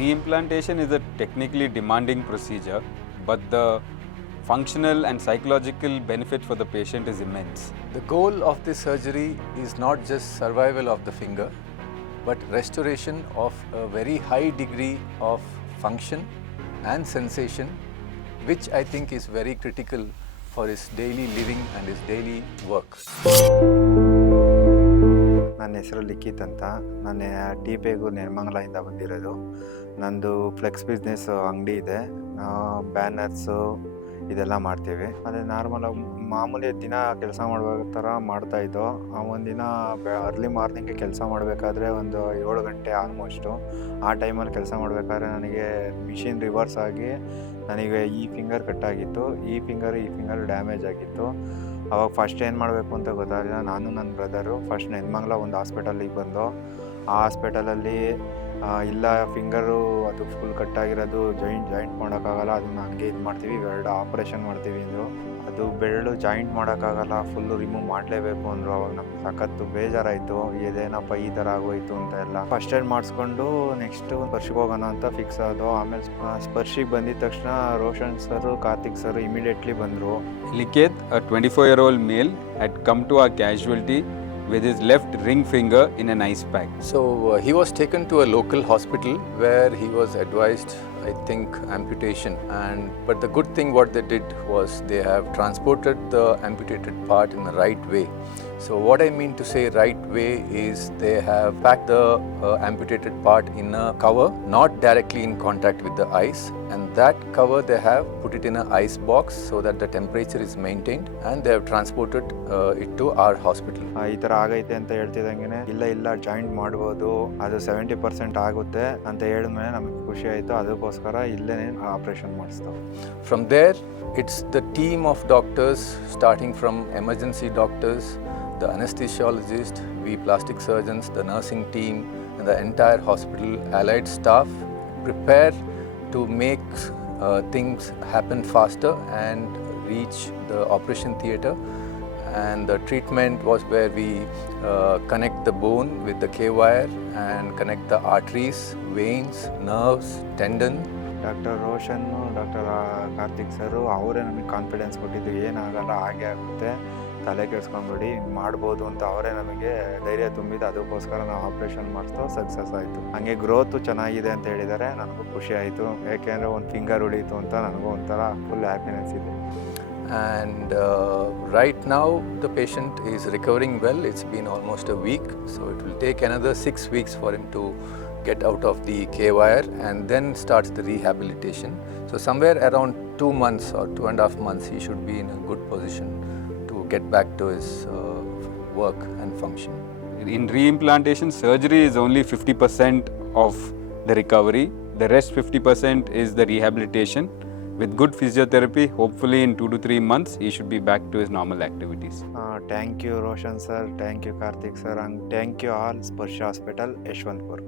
Reimplantation is a technically demanding procedure, but the functional and psychological benefit for the patient is immense. The goal of this surgery is not just survival of the finger, but restoration of a very high degree of function and sensation, which I think is very critical for his daily living and his daily work. ನನ್ನ ಹೆಸರು ಲಿಖಿತ್ ಅಂತ. ನಾನು T ಪೇಗು ನೆಲಮಂಗಲದಿಂದ ಬಂದಿರೋದು. ನಂದು flex business ಅಂಗಡಿ ಇದೆ. Banners ಇದೆಲ್ಲ ಮಾಡ್ತೀವಿ. ಅದೇ ನಾರ್ಮಲಾಗಿ ಮಾಮೂಲಿ ದಿನ ಕೆಲಸ ಮಾಡುವ ಥರ ಮಾಡ್ತಾಯಿದ್ದೋ. ಒಂದಿನ ಅರ್ಲಿ ಮಾರ್ನಿಂಗ್ಗೆ ಕೆಲಸ ಮಾಡಬೇಕಾದ್ರೆ ಒಂದು 7 ಗಂಟೆ ಆಲ್ಮೋಸ್ಟು. ಆ ಟೈಮಲ್ಲಿ ಕೆಲಸ ಮಾಡಬೇಕಾದ್ರೆ ನನಗೆ ಮಿಷಿನ್ ರಿವರ್ಸ್ ಆಗಿ ನನಗೆ ಈ ಫಿಂಗರ್ ಕಟ್ಟಾಗಿತ್ತು, ಈ ಫಿಂಗರ್ ಡ್ಯಾಮೇಜ್ ಆಗಿತ್ತು. ಅವಾಗ ಫಸ್ಟ್ ಏನು ಮಾಡಬೇಕು ಅಂತ ಗೊತ್ತಾಗಲಿಲ್ಲ. ನಾನು ನನ್ನ ಬ್ರದರು ಫಸ್ಟ್ ನೆಲಮಂಗಲ ಒಂದು ಹಾಸ್ಪಿಟಲಿಗೆ ಬಂದು, ಆ ಹಾಸ್ಪಿಟಲಲ್ಲಿ ಇಲ್ಲ ಫಿಂಗರು ಅದು ಫುಲ್ ಕಟ್ಟಾಗಿರೋದು, ಜಾಯಿಂಟ್ ಮಾಡೋಕ್ಕಾಗಲ್ಲ, ಅದನ್ನು ಹಂಗೆ ಇದು ಮಾಡ್ತೀವಿ, ಇವೆರಡು ಆಪ್ರೇಷನ್ ಮಾಡ್ತೀವಿ ಅಂದರು. ಅದು ಬೆರಳು ಜಾಯಿಂಟ್ ಮಾಡೋಕ್ಕಾಗಲ್ಲ, ಫುಲ್ಲು ರಿಮೂವ್ ಮಾಡಲೇಬೇಕು ಅಂದರು. ಅವಾಗ ನಮ್ಗೆ ಸಖತ್ತು ಬೇಜಾರಾಯಿತು, ಇದೇನಪ್ಪ ಈ ಥರ ಆಗೋಯ್ತು ಅಂತ ಎಲ್ಲ. ಫಸ್ಟ್ ಏಡ್ ಮಾಡಿಸ್ಕೊಂಡು ನೆಕ್ಸ್ಟು ಸ್ಪರ್ಶಿಗೆ ಹೋಗೋಣ ಅಂತ ಫಿಕ್ಸ್ ಆದೋ. ಆಮೇಲೆ ಸ್ಪರ್ಶಿಗೆ ಬಂದಿದ ತಕ್ಷಣ ರೋಷನ್ ಸರು, ಕಾರ್ತಿಕ್ ಸರು ಇಮಿಡಿಯೇಟ್ಲಿ ಬಂದರು. Liketh, a 24-year-old male, had come to our casualty with his left ring finger in an ice pack. So he was taken to a local hospital where he was advised, I think, amputation. But the good thing what they did was they have transported the amputated part in the right way. So what I mean to say right way is they have packed the amputated part in a cover, not directly in contact with the ice, and that cover they have put it in an ice box so that the temperature is maintained, and they have transported it to our hospital. ಈ ಥರ ಆಗೈತೆ ಅಂತ ಹೇಳ್ತಿದ್ದಂಗೆ ಇಲ್ಲ joint ಮಾಡ್ಬೋದು, ಅದು 70% ಆಗುತ್ತೆ ಅಂತ ಹೇಳಿದ್ಮೇಲೆ ನಮಗೆ ಖುಷಿ ಆಯಿತು. ಅದಕ್ಕೋಸ್ಕರ ಇಲ್ಲೇ operation ಮಾಡಿಸ್ತಾವೆ. From there, it's the team of doctors, starting from emergency doctors, the anesthesiologist, we plastic surgeons, the nursing team, and the entire hospital allied staff prepare to make things happen faster and reach the operation theatre. And the treatment was where we connect the bone with the K-wire and connect the arteries, veins, nerves, tendon. Doctor ರೋಷನ್ನು, doctor Karthik sir ಅವರೇ ನಮಗೆ confidence ಕೊಟ್ಟಿದ್ದು, ಏನಾಗಲ್ಲ ಹಾಗೆ ಆಗುತ್ತೆ, ತಲೆ ಕೆಡಿಸ್ಕೊಂಬಿಡಿ, ಮಾಡ್ಬೋದು ಅಂತ ಅವರೇ ನಮಗೆ ಧೈರ್ಯ ತುಂಬಿದ್ದು. ಅದಕ್ಕೋಸ್ಕರ ನಾವು ಆಪ್ರೇಷನ್ ಮಾಡಿಸ್ತು, ಸಕ್ಸಸ್ ಆಯಿತು. ಹಾಗೆ ಗ್ರೋತು ಚೆನ್ನಾಗಿದೆ ಅಂತ ಹೇಳಿದ್ದಾರೆ. ನನಗೂ ಖುಷಿ ಆಯಿತು, ಯಾಕೆಂದರೆ ಒಂದು ಫಿಂಗರ್ ಉಳೀತು ಅಂತ ನನಗೂ ಒಂಥರ ಫುಲ್ ಹ್ಯಾಪಿನೆಸ್ ಇದೆ. And right now the patient is recovering well. It's been almost a week, so it will take another 6 weeks for him to get out of the K-wire, and then starts the rehabilitation. So somewhere around 2 months or 2.5 months he should be in a good position to get back to his work and function. In reimplantation, surgery is only 50% of the recovery. The rest 50% is the rehabilitation. With good physiotherapy, hopefully in 2 to 3 months, he should be back to his normal activities. Thank you Roshan sir, thank you Karthik sir, and thank you all Sparsh Hospital, Yeshwantpur.